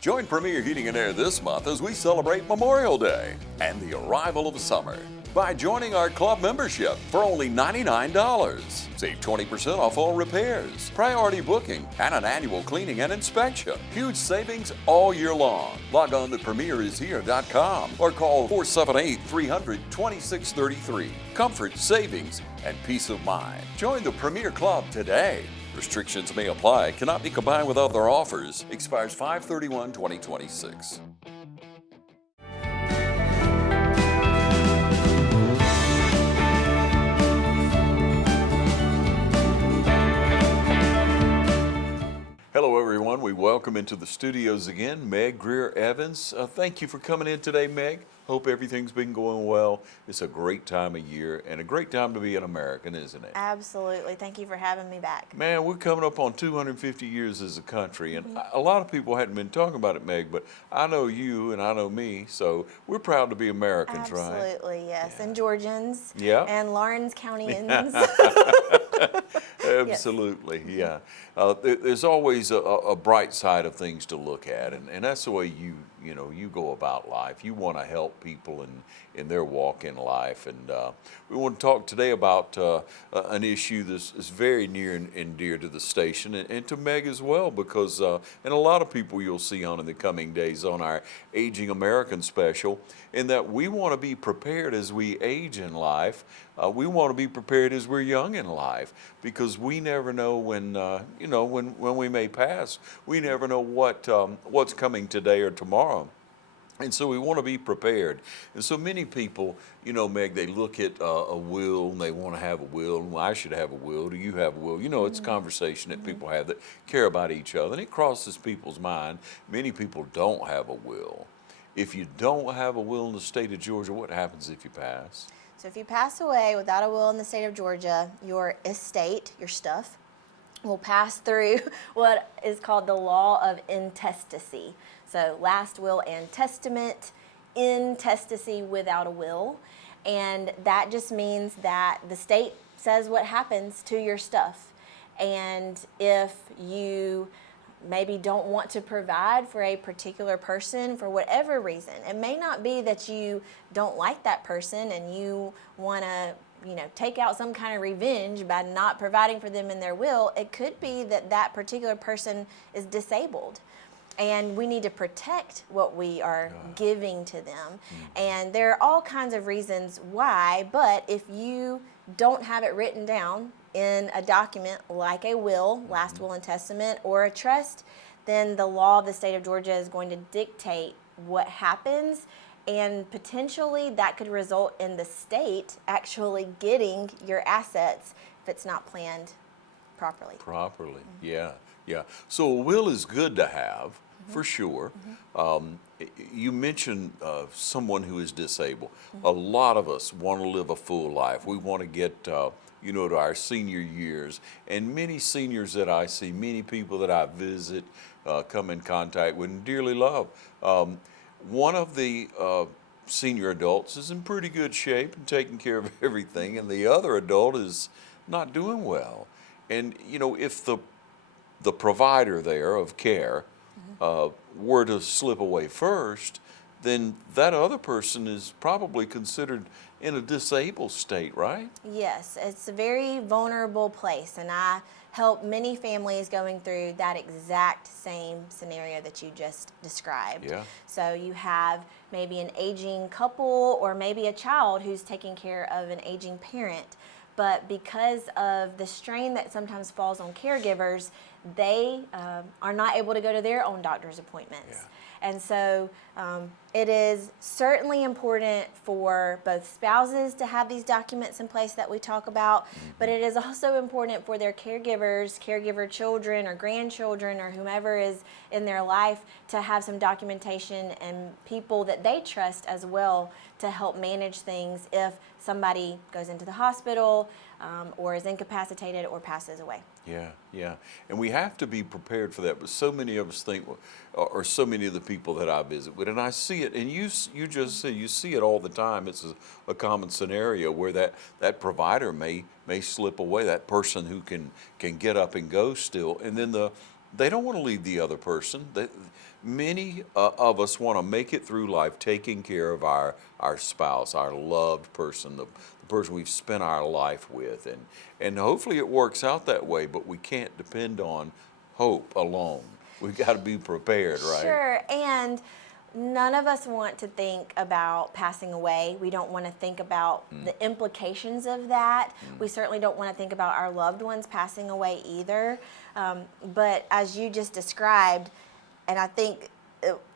Join Premier Heating and Air this month as we celebrate Memorial Day and the arrival of summer by joining our club membership for only $99. Save 20% off all repairs, priority booking, and an annual cleaning and inspection. Huge savings all year long. Log on to premierishere.com or call 478-300-2633. Comfort, savings, and peace of mind. Join the Premier Club today. Restrictions may apply. Cannot be combined with other offers. Expires 5/31/2026. Hello everyone, we welcome into the studios again Meg Greer Evans. Thank you for coming in today, Meg. Hope everything's been going well. It's a great time of year and a great time to be an American, isn't it? Absolutely. Thank you for having me back. Man, we're coming up on 250 years as a country, and a lot of people hadn't been talking about it, Meg, but I know you and I know me, so we're proud to be Americans, right? Absolutely, yes. Yeah. And Georgians. Yeah. And Lawrence Countyans. Absolutely, yeah. There's always a bright side of things to look at, and that's the way you go about life. You want to help people in their walk in life, and we want to talk today about an issue that's very near and dear to the station and to Meg as well, because and a lot of people you'll see on in the coming days on our Aging American special, in that we want to be prepared as we age in life. We want to be prepared as we're young in life, because we never know when we may pass. We never know what's coming today or tomorrow. And so we want to be prepared. And so many people, Meg, they look at a will and they want to have a will. Well, I should have a will. Do you have a will? It's a conversation that people have that care about each other. And it crosses people's mind. Many people don't have a will. If you don't have a will in the state of Georgia, what happens if you pass? So if you pass away without a will in the state of Georgia, your estate, your stuff, will pass through what is called the law of intestacy. So last will and testament, intestacy without a will. And that just means that the state says what happens to your stuff. And if you maybe don't want to provide for a particular person for whatever reason, it may not be that you don't like that person and you want to take out some kind of revenge by not providing for them in their will. It could be that that particular person is disabled and we need to protect what we are giving to them. And there are all kinds of reasons why, but if you don't have it written down in a document like a will, last will and testament, or a trust, then the law of the state of Georgia is going to dictate what happens, and potentially that could result in the state actually getting your assets if it's not planned properly. Yeah. So a will is good to have, for sure. You mentioned someone who is disabled. A lot of us want to live a full life. We want to get to our senior years, and many seniors that I see, many people that I visit, come in contact with and dearly love. One of the senior adults is in pretty good shape and taking care of everything, and the other adult is not doing well. And if the provider there of care were to slip away first, then that other person is probably considered in a disabled state, right? Yes, it's a very vulnerable place, and I help many families going through that exact same scenario that you just described. Yeah. So you have maybe an aging couple or maybe a child who's taking care of an aging parent, but because of the strain that sometimes falls on caregivers, they are not able to go to their own doctor's appointments. Yeah. And so it is certainly important for both spouses to have these documents in place that we talk about, but it is also important for their caregivers, caregiver children or grandchildren or whomever is in their life to have some documentation and people that they trust as well to help manage things if somebody goes into the hospital or is incapacitated or passes away. Yeah. And we have to be prepared for that. But so many of us think, or so many of the people that I visit with, and I see it, and you just said you see it all the time. It's a common scenario where that provider may slip away, that person who can get up and go still, and then they don't want to leave the other person. Many of us want to make it through life taking care of our spouse, our loved person, the person we've spent our life with. And hopefully it works out that way, but we can't depend on hope alone. We've got to be prepared, right? Sure, and none of us want to think about passing away. We don't want to think about the implications of that. We certainly don't want to think about our loved ones passing away either. But as you just described, and I think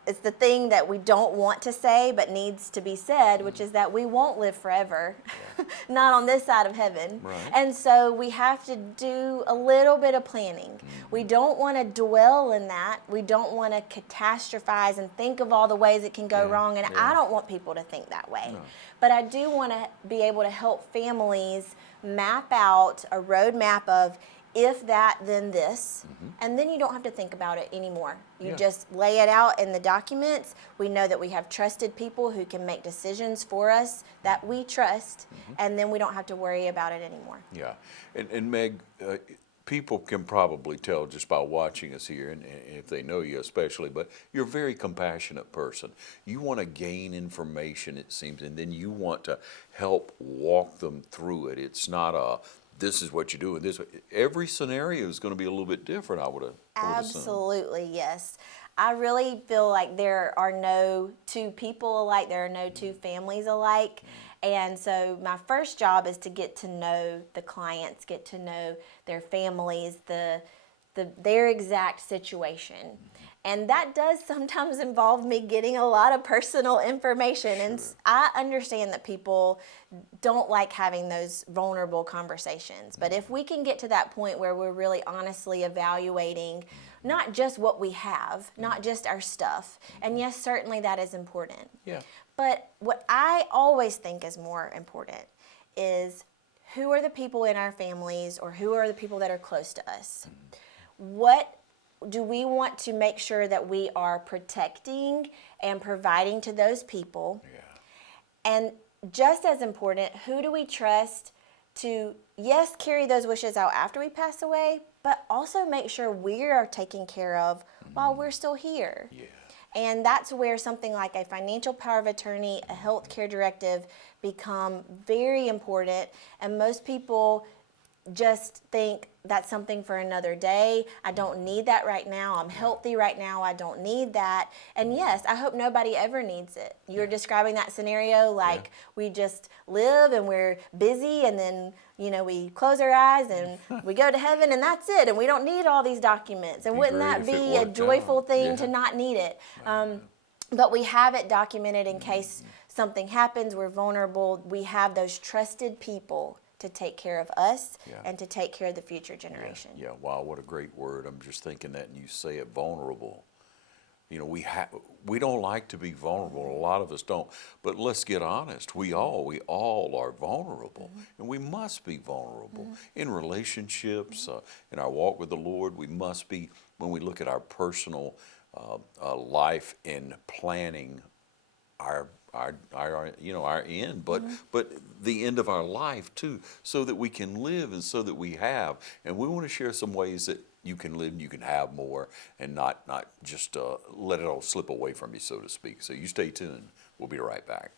it's the thing that we don't want to say but needs to be said, which is that we won't live forever, not on this side of heaven. Right. And so we have to do a little bit of planning. We don't want to dwell in that. We don't want to catastrophize and think of all the ways it can go wrong. And I don't want people to think that way. No. But I do want to be able to help families map out a roadmap of if that, then this, and then you don't have to think about it anymore. You just lay it out in the documents. We know that we have trusted people who can make decisions for us that we trust, and then we don't have to worry about it anymore. Yeah, and Meg, people can probably tell just by watching us here, and if they know you especially, but you're a very compassionate person. You want to gain information, it seems, and then you want to help walk them through it. It's not this is what you do, and this. Every scenario is going to be a little bit different, I would assume. Absolutely, yes. I really feel like there are no two people alike. There are no two families alike. And so my first job is to get to know the clients, get to know their families, their exact situation. And that does sometimes involve me getting a lot of personal information. And I understand that people don't like having those vulnerable conversations. But if we can get to that point where we're really honestly evaluating not just what we have, not just our stuff, and yes, certainly that is important. Yeah. But what I always think is more important is who are the people in our families or who are the people that are close to us? What do we want to make sure that we are protecting and providing to those people? Yeah. And just as important, who do we trust to, yes, carry those wishes out after we pass away, but also make sure we are taken care of while we're still here? Yeah. And that's where something like a financial power of attorney, a health care directive become very important. And most people just think that's something for another day. I don't need that right now. I'm healthy right now. I don't need that. And yes, I hope nobody ever needs it. You're describing that scenario like we just live and we're busy and then, we close our eyes and we go to heaven and that's it. And we don't need all these documents. And wouldn't that be a joyful thing to not need it? But we have it documented in case something happens, we're vulnerable. We have those trusted people to take care of us and to take care of the future generation. Yeah, wow, what a great word. I'm just thinking that, and you say it, vulnerable. We don't like to be vulnerable. A lot of us don't. But let's get honest. We all are vulnerable, and we must be vulnerable in relationships, in our walk with the Lord. We must be, when we look at our personal life in planning our end, but the end of our life too, so that we can live and so that we have. And we want to share some ways that you can live and you can have more, and not just let it all slip away from you, so to speak. So you stay tuned. We'll be right back.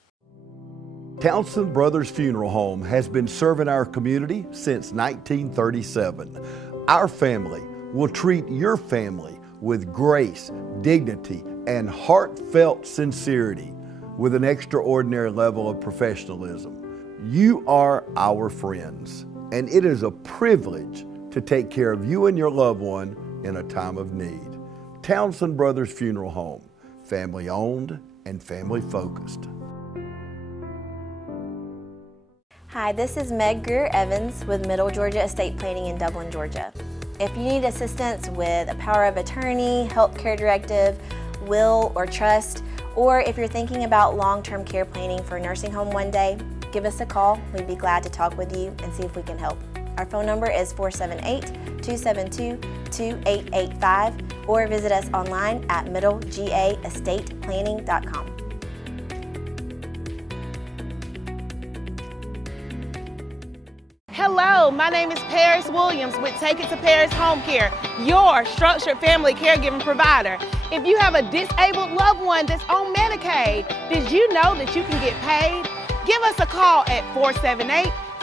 Townsend Brothers Funeral Home has been serving our community since 1937. Our family will treat your family with grace, dignity, and heartfelt sincerity, with an extraordinary level of professionalism. You are our friends, and it is a privilege to take care of you and your loved one in a time of need. Townsend Brothers Funeral Home, family owned and family focused. Hi, this is Meg Greer Evans with Middle Georgia Estate Planning in Dublin, Georgia. If you need assistance with a power of attorney, health care directive, will or trust, or if you're thinking about long-term care planning for a nursing home one day, give us a call. We'd be glad to talk with you and see if we can help. Our phone number is 478-272-2885, or visit us online at middlegaestateplanning.com. Hello. Hello, my name is Paris Williams with Take It to Paris Home Care, your structured family caregiving provider. If you have a disabled loved one that's on Medicaid, did you know that you can get paid? Give us a call at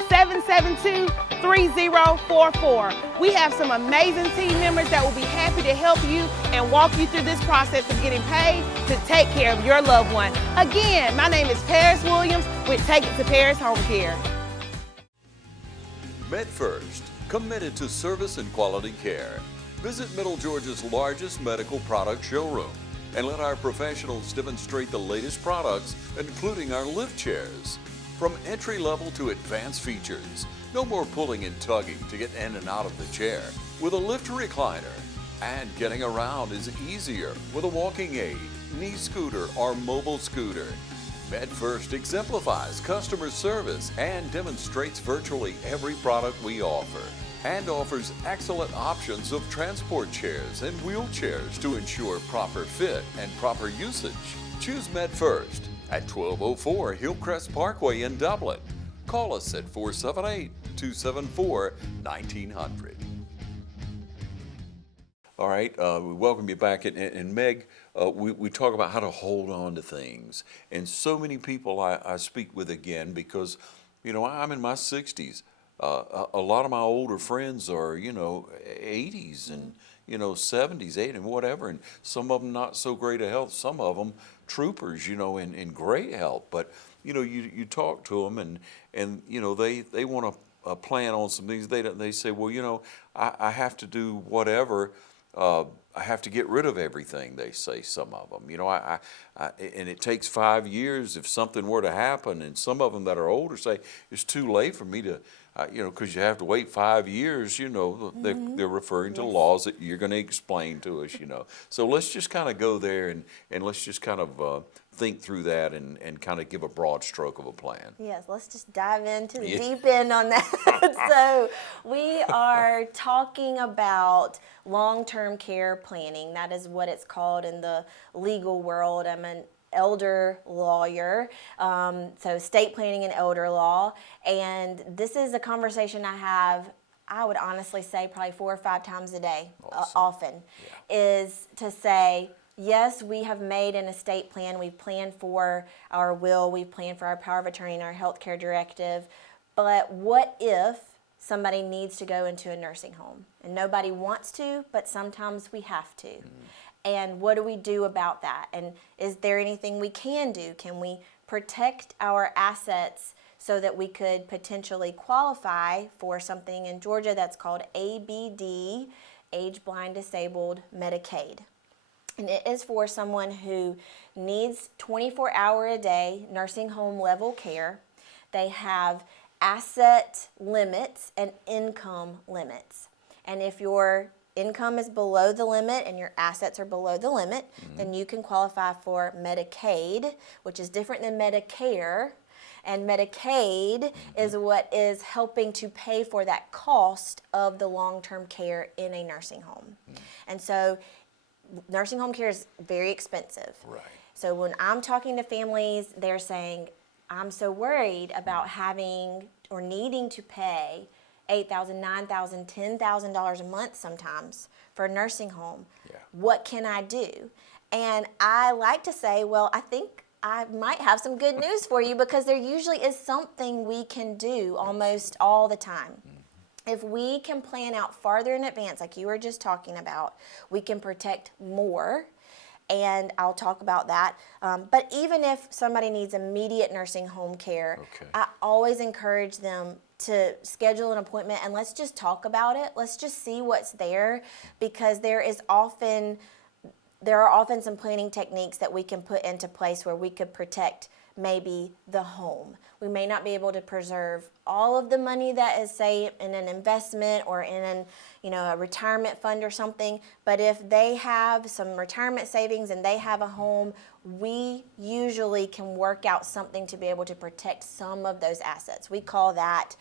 478-772-3044. We have some amazing team members that will be happy to help you and walk you through this process of getting paid to take care of your loved one. Again, my name is Paris Williams with Take It to Paris Home Care. MedFirst, committed to service and quality care. Visit Middle Georgia's largest medical product showroom and let our professionals demonstrate the latest products, including our lift chairs. From entry level to advanced features, no more pulling and tugging to get in and out of the chair with a lift recliner. And getting around is easier with a walking aid, knee scooter, or mobile scooter. MedFirst exemplifies customer service and demonstrates virtually every product we offer, and offers excellent options of transport chairs and wheelchairs to ensure proper fit and proper usage. Choose MedFirst at 1204 Hillcrest Parkway in Dublin. Call us at 478-274-1900. All right, we welcome you back. And Meg, we talk about how to hold on to things. And so many people I speak with again because, I'm in my 60s. A lot of my older friends are, 80s and, 70s, 80s, and whatever. And some of them not so great of health. Some of them troopers, in great health. But, you talk to them and they want to plan on some things. They say, well, I have to do whatever. I have to get rid of everything, they say, some of them. And it takes 5 years if something were to happen. And some of them that are older say, it's too late for me to, because you have to wait 5 years, they're referring to laws that you're going to explain to us, So let's just kind of go there and let's just kind of think through that and kind of give a broad stroke of a plan. Yes, let's just dive into the deep end on that. So we are talking about long-term care planning. That is what it's called in the legal world. I'm an elder lawyer, so estate planning and elder law. And this is a conversation I have, I would honestly say probably 4 or 5 times a day, often, is to say, yes, we have made an estate plan. We've planned for our will. We've planned for our power of attorney and our healthcare directive. But what if somebody needs to go into a nursing home? And nobody wants to, but sometimes we have to. And what do we do about that? And is there anything we can do? Can we protect our assets so that we could potentially qualify for something in Georgia that's called ABD, Age Blind Disabled Medicaid? And it is for someone who needs 24-hour-a-day nursing home level care. They have asset limits and income limits. And if your income is below the limit and your assets are below the limit, then you can qualify for Medicaid, which is different than Medicare. And Medicaid is what is helping to pay for that cost of the long-term care in a nursing home. And so nursing home care is very expensive. Right. So when I'm talking to families, they're saying, I'm so worried about having or needing to pay $8,000, $9,000, $10,000 a month sometimes for a nursing home. Yeah. What can I do? And I like to say, well, I think I might have some good news for you, because there usually is something we can do almost all the time. If we can plan out farther in advance, like you were just talking about, we can protect more, and I'll talk about that. But even if somebody needs immediate nursing home care, I always encourage them to schedule an appointment and let's just talk about it. Let's just see what's there, because there are often some planning techniques that we can put into place where we could protect maybe the home. We may not be able to preserve all of the money that is, say, in an investment or in a retirement fund or something, but if they have some retirement savings and they have a home, we usually can work out something to be able to protect some of those assets. We call that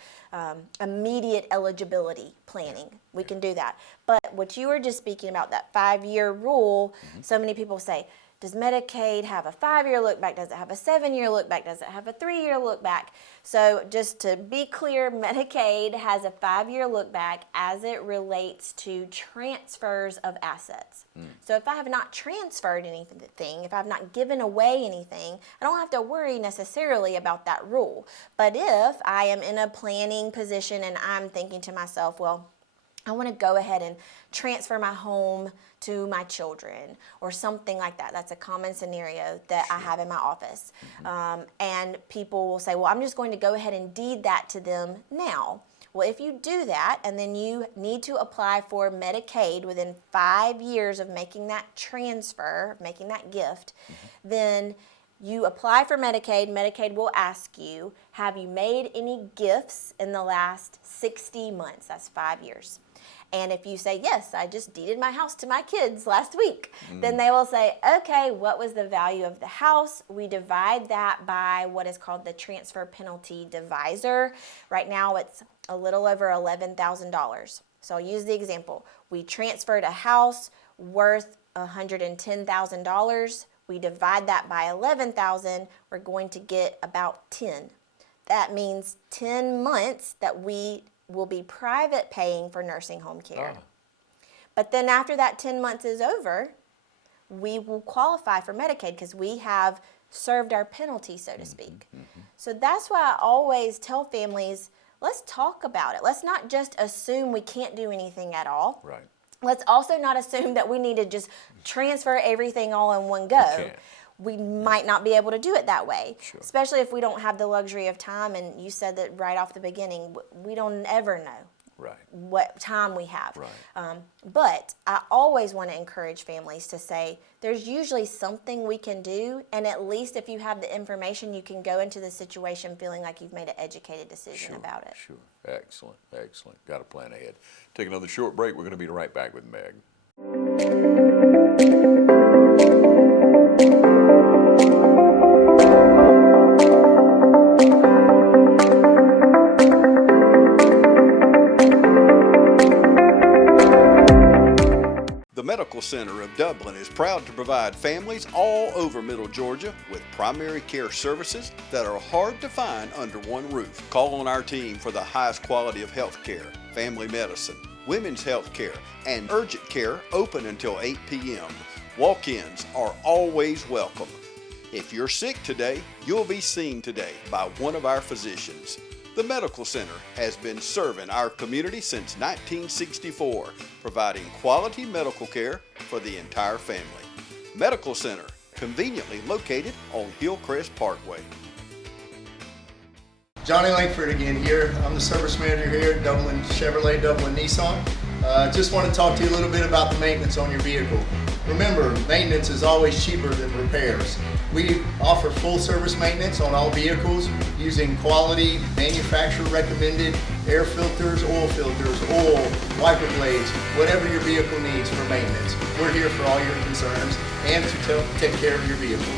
immediate eligibility planning. We can do that. But what you were just speaking about, that 5-year rule, so many people say, does Medicaid have a 5-year look back? Does it have a 7-year look back? Does it have a 3-year look back? So just to be clear, Medicaid has a 5-year look back as it relates to transfers of assets. So if I have not transferred anything, if I've not given away anything, I don't have to worry necessarily about that rule. But if I am in a planning position and I'm thinking to myself, well, I want to go ahead and transfer my home to my children or something like that. That's a common scenario that I have in my office. And people will say, well, I'm just going to go ahead and deed that to them now. Well, if you do that and then you need to apply for Medicaid within 5 years of making that transfer, making that gift, then you apply for Medicaid. Medicaid will ask you, have you made any gifts in the last 60 months? That's 5 years. And if you say, yes, I just deeded my house to my kids last week, then they will say, okay, what was the value of the house? We divide that by what is called the transfer penalty divisor. Right now it's a little over $11,000. So I'll use the example. We transferred a house worth $110,000. We divide that by 11,000, we're going to get about 10. That means 10 months that we will be private paying for nursing home care. But then after that 10 months is over, we will qualify for Medicaid because we have served our penalty, so to speak. So that's why I always tell families, let's talk about it. Let's not just assume we can't do anything at all. Right. Let's also not assume that we need to just transfer everything all in one go. We might not be able to do it that way, especially if we don't have the luxury of time. And you said that right off the beginning, we don't ever know what time we have. But I always want to encourage families to say, there's usually something we can do. And at least if you have the information, you can go into the situation feeling like you've made an educated decision about it. Sure. Excellent. Excellent. Got a plan ahead. Take another short break. We're going to be right back with Meg. The Medical Center of Dublin is proud to provide families all over Middle Georgia with primary care services that are hard to find under one roof. Call on our team for the highest quality of health care, family medicine, women's health care, and urgent care open until 8 p.m. Walk-ins are always welcome. If you're sick today, you'll be seen today by one of our physicians. The Medical Center has been serving our community since 1964, providing quality medical care for the entire family. Medical Center, conveniently located on Hillcrest Parkway. Johnny Langford again here. I'm the service manager here at Dublin Chevrolet, Dublin Nissan. Just want to talk to you a little bit about the maintenance on your vehicle. Remember, maintenance is always cheaper than repairs. We offer full service maintenance on all vehicles using quality, manufacturer recommended air filters, oil, wiper blades, whatever your vehicle needs for maintenance. We're here for all your concerns and to take care of your vehicle.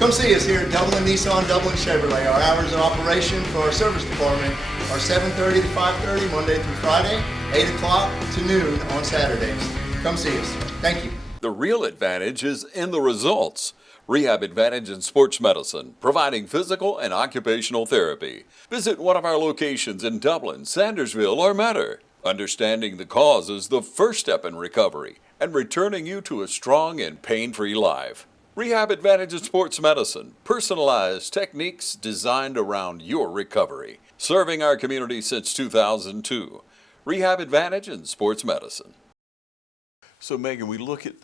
Come see us here at Dublin Nissan, Dublin Chevrolet. Our hours of operation for our service department are 7:30 to 5:30 Monday through Friday, 8 o'clock to noon on Saturdays. Come see us. Thank you. The real advantage is in the results. Rehab Advantage in Sports Medicine, providing physical and occupational therapy. Visit one of our locations in Dublin, Sandersville, or Matter. Understanding the cause is the first step in recovery and returning you to a strong and pain-free life. Rehab Advantage in Sports Medicine, personalized techniques designed around your recovery. Serving our community since 2002. Rehab Advantage in Sports Medicine. So Megan, we look at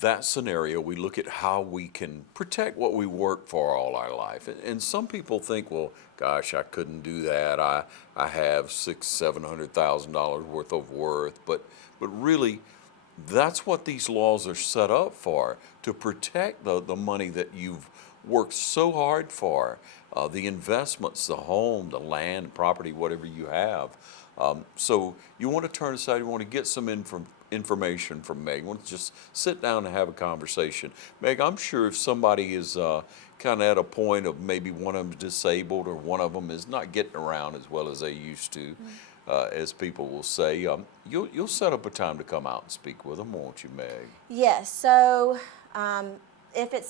that scenario, we look at how we can protect what we work for all our life. And some people think, well, gosh, I couldn't do that. I have $600,000-$700,000 worth of worth. But really, that's what these laws are set up for, to protect the money that you've worked so hard for, the investments, the home, the land, property, whatever you have. So you want to turn aside, you want to get some information from Meg. You want to just sit down and have a conversation. Meg, I'm sure if somebody is kind of at a point of maybe one of them is disabled or one of them is not getting around as well as they used to, as people will say, you'll set up a time to come out and speak with them, won't you, Meg? Yes, so if it's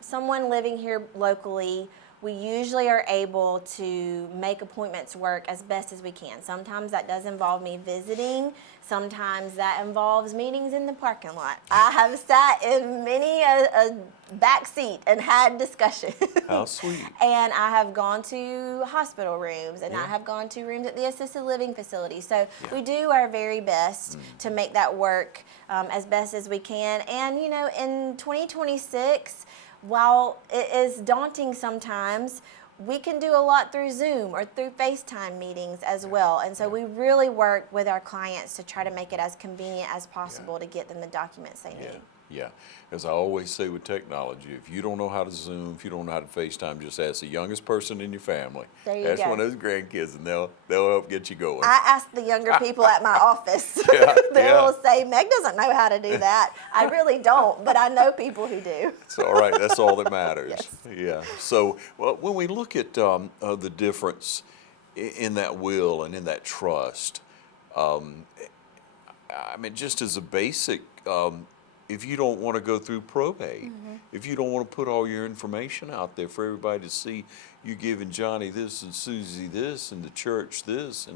someone living here locally, we usually are able to make appointments work as best as we can. Sometimes that does involve me visiting. Sometimes that involves meetings in the parking lot. I have sat in many a back seat and had discussions. How sweet. And I have gone to hospital rooms, and I Yeah. have gone to rooms at the assisted living facility. So we do our very best to make that work as best as we can. And, you know, in 2026, while it is daunting sometimes, we can do a lot through Zoom or through FaceTime meetings as well. And so we really work with our clients to try to make it as convenient as possible to get them the documents they need. Yeah. As I always say with technology, if you don't know how to Zoom, if you don't know how to FaceTime, just ask the youngest person in your family. There you Ask go. one of those grandkids, and they'll help get you going. I ask the younger people at my office. Yeah, They yeah. will say, Meg doesn't know how to do that. I really don't, but I know people who do. It's all right. That's all that matters. Yes. Yeah. So, well, when we look at the difference in that will and in that trust, I mean, just as a basic, if you don't want to go through probate, if you don't want to put all your information out there for everybody to see, you giving Johnny this and Susie this and the church this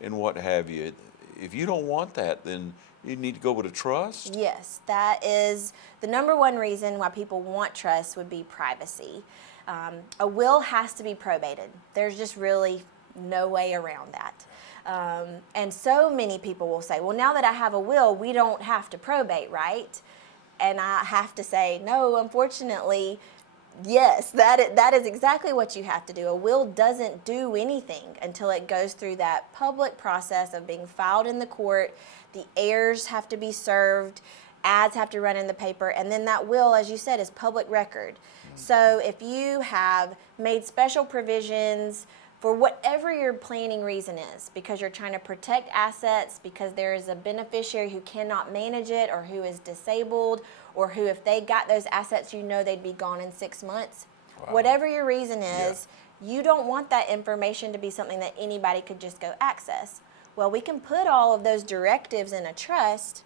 and what have you. If you don't want that, then you need to go with a trust. Yes, that is the number one reason why people want trust would be privacy. A will has to be probated. There's just really no way around that. And so many people will say, well, now that I have a will, we don't have to probate, right? And I have to say, no, unfortunately, yes, that is exactly what you have to do. A will doesn't do anything until it goes through that public process of being filed in the court. The heirs have to be served, ads have to run in the paper, and then that will, as you said, is public record. So if you have made special provisions for whatever your planning reason is, because you're trying to protect assets, because there is a beneficiary who cannot manage it or who is disabled, or who, if they got those assets, you know they'd be gone in 6 months. Wow. Whatever your reason is, you don't want that information to be something that anybody could just go access. Well, we can put all of those directives in a trust,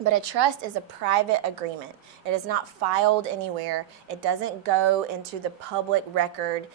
but a trust is a private agreement. It is not filed anywhere. It doesn't go into the public record.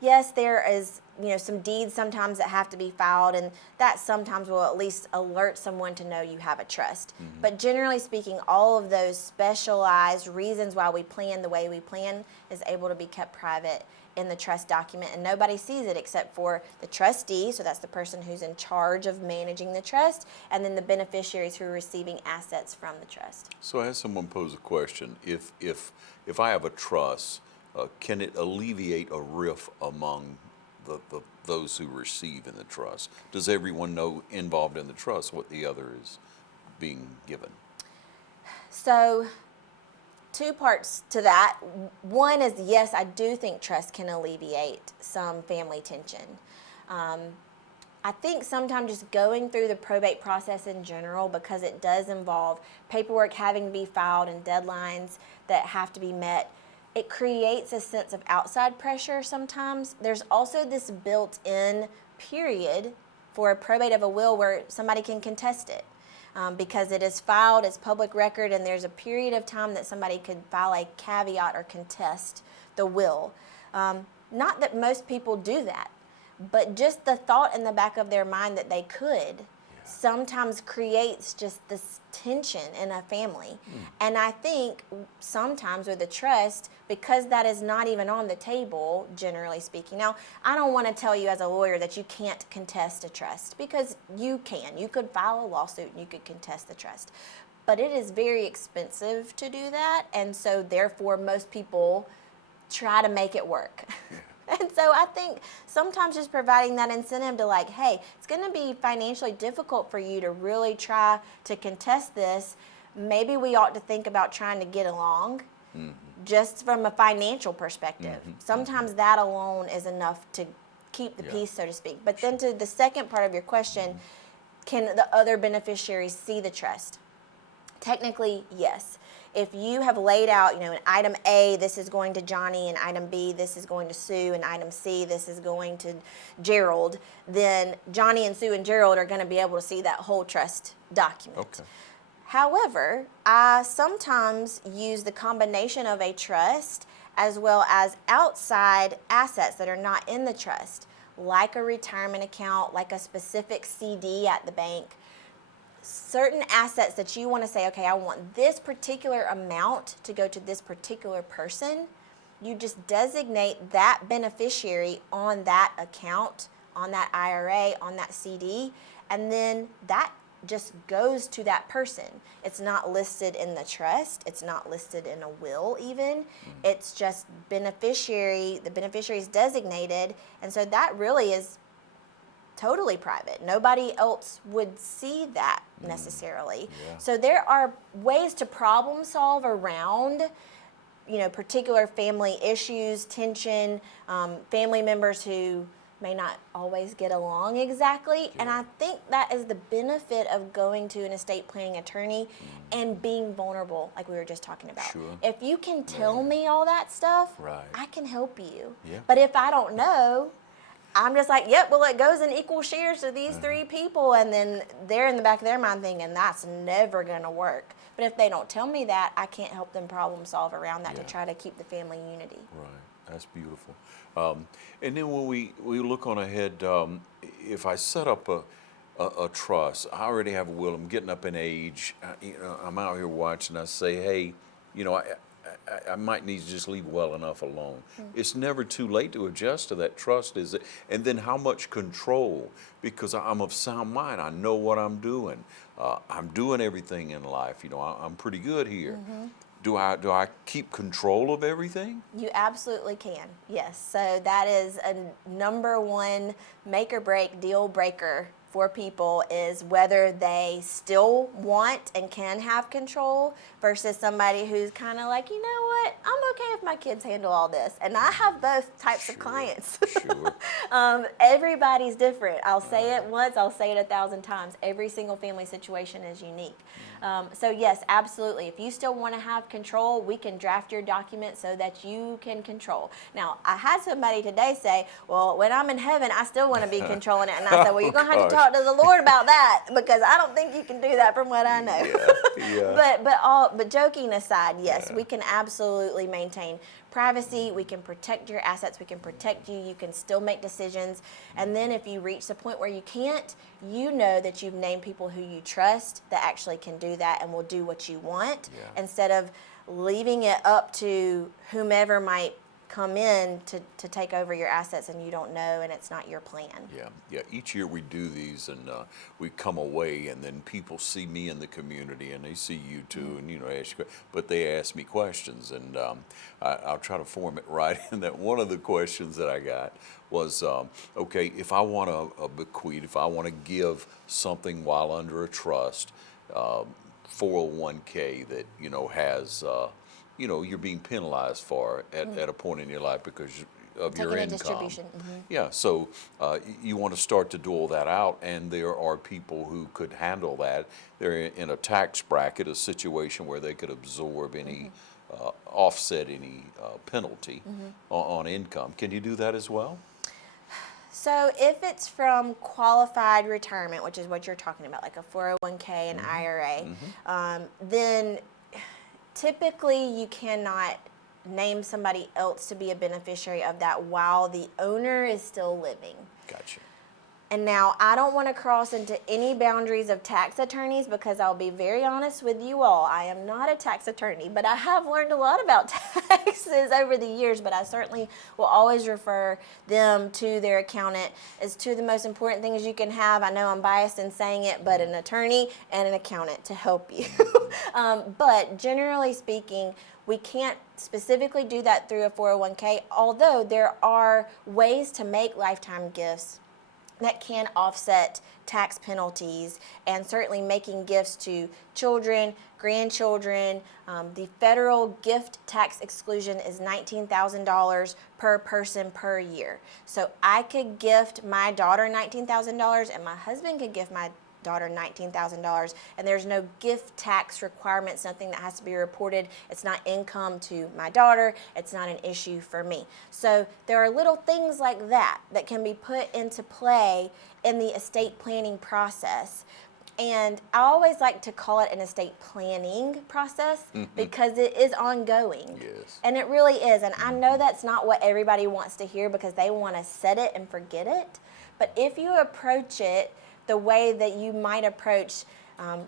Yes, there is, you know, some deeds sometimes that have to be filed, and that sometimes will at least alert someone to know you have a trust. But generally speaking, all of those specialized reasons why we plan the way we plan is able to be kept private in the trust document, and nobody sees it except for the trustee, so that's the person who's in charge of managing the trust, and then the beneficiaries who are receiving assets from the trust. So I had someone pose a question. If I have a trust, can it alleviate a rift among those who receive in the trust? Does everyone know involved in the trust what the other is being given? So, two parts to that. One is, yes, I do think trust can alleviate some family tension. I think sometimes just going through the probate process in general, because it does involve paperwork having to be filed and deadlines that have to be met, it creates a sense of outside pressure sometimes. There's also this built-in period for a probate of a will where somebody can contest it. Because it is filed as public record, and there's a period of time that somebody could file a caveat or contest the will. Not that most people do that, but just the thought in the back of their mind that they could sometimes creates just this tension in a family. And I think sometimes with a trust, because that is not even on the table, generally speaking. Now, I don't want to tell you as a lawyer that you can't contest a trust, because you can. You could file a lawsuit and you could contest the trust. But it is very expensive to do that, and so therefore most people try to make it work. And so I think sometimes just providing that incentive to, like, hey, it's going to be financially difficult for you to really try to contest this. Maybe we ought to think about trying to get along just from a financial perspective. Sometimes that alone is enough to keep the peace, so to speak. But then to the second part of your question, can the other beneficiaries see the trust? Technically, yes. If you have laid out, you know, in item A, this is going to Johnny, and item B, this is going to Sue, and item C, this is going to Gerald, then Johnny and Sue and Gerald are going to be able to see that whole trust document. Okay. However, I sometimes use the combination of a trust as well as outside assets that are not in the trust, like a retirement account, like a specific CD at the bank. Certain assets that you want to say, okay, I want this particular amount to go to this particular person. You just designate that beneficiary on that account, on that IRA, on that CD, and then that just goes to that person. It's not listed in the trust. It's not listed in a will even. It's just beneficiary. The beneficiary is designated, and so that really is totally private. Nobody else would see that necessarily. Yeah. So there are ways to problem solve around, particular family issues, tension, family members who may not always get along exactly. Yeah. And I think that is the benefit of going to an estate planning attorney and being vulnerable, like we were just talking about. Sure. If you can tell me all that stuff, Right. I can help you. Yeah. But if I don't know, I'm just like, yep, well, it goes in equal shares to these three people, and then they're in the back of their mind thinking that's never going to work. But if they don't tell me that, I can't help them problem solve around that Yeah. to try to keep the family unity. Right, that's beautiful. And then when we look on ahead, if I set up a trust, I already have a will, I'm getting up in age, I'm out here watching, I say, hey, I might need to just leave well enough alone. It's never too late to adjust to that trust, is it? And then how much control? Because I'm of sound mind. I know what I'm doing. I'm doing everything in life. I'm pretty good here. Do I keep control of everything? You absolutely can, yes. So that is a number one make or break, deal breaker for people, is whether they still want and can have control versus somebody who's kind of like, you know what, I'm okay if my kids handle all this. And I have both types of clients. Sure. Everybody's different. I'll say it once, I'll say it 1,000 times. Every single family situation is unique. So yes, absolutely. If you still want to have control, we can draft your document so that you can control. Now, I had somebody today say, well, when I'm in heaven, I still want to be controlling it. And I said, well, you're going to have to talk to the Lord about that, because I don't think you can do that from what I know. Yeah. But joking aside, yes, we can absolutely maintain privacy. We can protect your assets. We can protect you. You can still make decisions. And then if you reach the point where you can't, you know that you've named people who you trust that actually can do that and will do what you want, instead of leaving it up to whomever might come in to take over your assets and you don't know and it's not your plan. Yeah. Each year we do these, and we come away, and then people see me in the community, and they see you too, and ask you, but they ask me questions, and I'll try to form it right. And that one of the questions that I got was, okay, if I want to bequeath, if I want to give something while under a trust, 401k that has. You're being penalized for at a point in your life because of Taking your a income. distribution. Yeah, so you want to start to dole that out, and there are people who could handle that. They're in a tax bracket, a situation where they could absorb any, offset any penalty on income. Can you do that as well? So if it's from qualified retirement, which is what you're talking about, like a 401k and IRA, then typically you cannot name somebody else to be a beneficiary of that while the owner is still living. Gotcha. And now, I don't want to cross into any boundaries of tax attorneys, because I'll be very honest with you all. I am not a tax attorney, but I have learned a lot about taxes over the years, but I certainly will always refer them to their accountant as two of the most important things you can have. I know I'm biased in saying it, but an attorney and an accountant to help you. But generally speaking, we can't specifically do that through a 401k, although there are ways to make lifetime gifts that can offset tax penalties, and certainly making gifts to children, grandchildren. The federal gift tax exclusion is $19,000 per person per year. So I could gift my daughter $19,000, and my husband could gift my daughter $19,000, and there's no gift tax requirements, nothing that has to be reported. It's not income to my daughter. It's not an issue for me. So there are little things like that that can be put into play in the estate planning process. And I always like to call it an estate planning process because it is ongoing. Yes. And it really is. And I know that's not what everybody wants to hear because they want to set it and forget it. But if you approach it the way that you might approach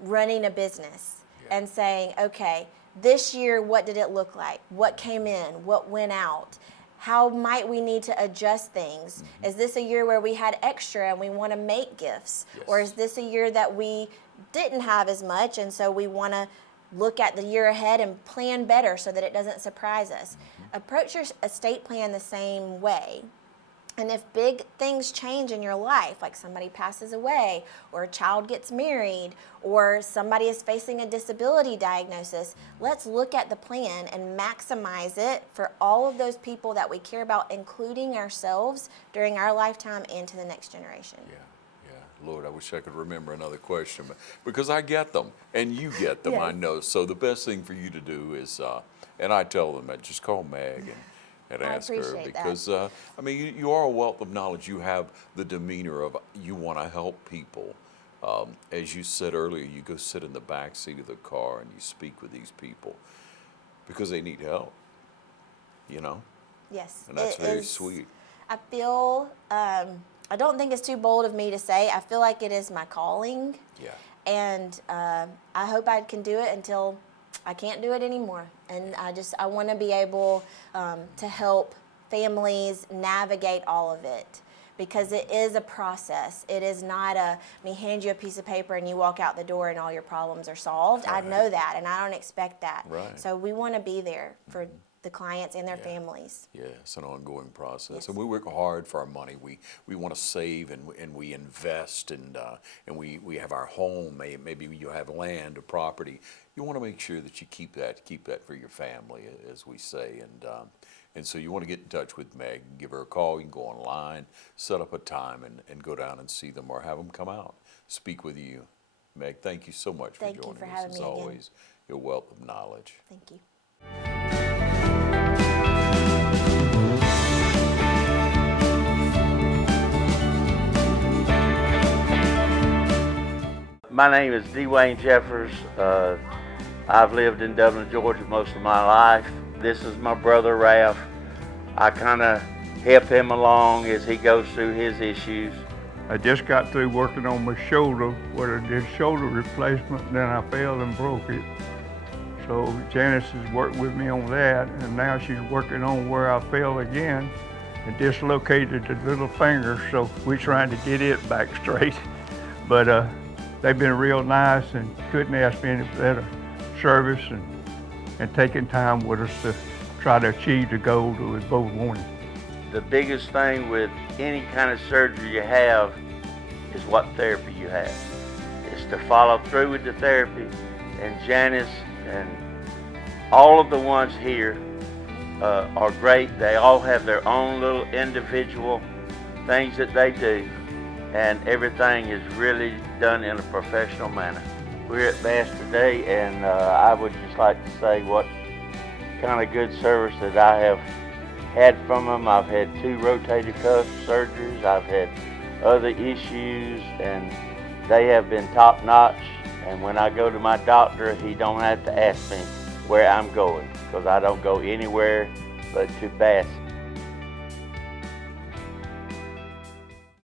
running a business and saying, okay, this year, what did it look like? What came in? What went out? How might we need to adjust things? Is this a year where we had extra and we want to make gifts? Yes. Or is this a year that we didn't have as much and so we want to look at the year ahead and plan better so that it doesn't surprise us? Approach your estate plan the same way. And if big things change in your life, like somebody passes away, or a child gets married, or somebody is facing a disability diagnosis, let's look at the plan and maximize it for all of those people that we care about, including ourselves, during our lifetime and to the next generation. Yeah. Lord, I wish I could remember another question, but because I get them, and you get them, I Yes. know. So the best thing for you to do is, and I tell them, just call Meg and I ask her, appreciate that. because I mean, you are a wealth of knowledge. You have the demeanor of you want to help people. As you said earlier, you go sit in the back seat of the car and you speak with these people because they need help. You know, Yes. and that's it very is- sweet. I feel, I don't think it's too bold of me to say, I feel like it is my calling. Yeah. And I hope I can do it until I can't do it anymore. And I want to be able to help families navigate all of it, because it is a process. It is not me hand you a piece of paper and you walk out the door and all your problems are solved. I know that, and I don't expect that. Right. So we want to be there for the clients and their families. Yeah, it's an ongoing process, Yes. and we work hard for our money. We want to save and we invest, and we have our home. Maybe you have land or property. You want to make sure that you keep that for your family, as we say, and so you want to get in touch with Meg, give her a call. You can go online, set up a time, and go down and see them or have them come out, speak with you. Meg, thank you so much Thank you for joining for us. having As me again. always, your wealth of knowledge. Thank you. My name is Dwayne Jeffers. I've lived in Dublin, Georgia most of my life. This is my brother Ralph. I kind of help him along as he goes through his issues. I just got through working on my shoulder where I did shoulder replacement, and then I fell and broke it. So Janice has worked with me on that, and now she's working on where I fell again and dislocated the little finger, so we're trying to get it back straight. But they've been real nice and couldn't ask me any better service and taking time with us to try to achieve the goal that we both wanted. The biggest thing with any kind of surgery you have is what therapy you have. It's to follow through with the therapy, and Janice and all of the ones here are great. They all have their own little individual things that they do, and everything is really done in a professional manner. We're at Bass today, and I would just like to say what kind of good service that I have had from them. I've had 2 rotator cuff surgeries. I've had other issues, and they have been top notch. And when I go to my doctor, he don't have to ask me where I'm going, because I don't go anywhere but to Bass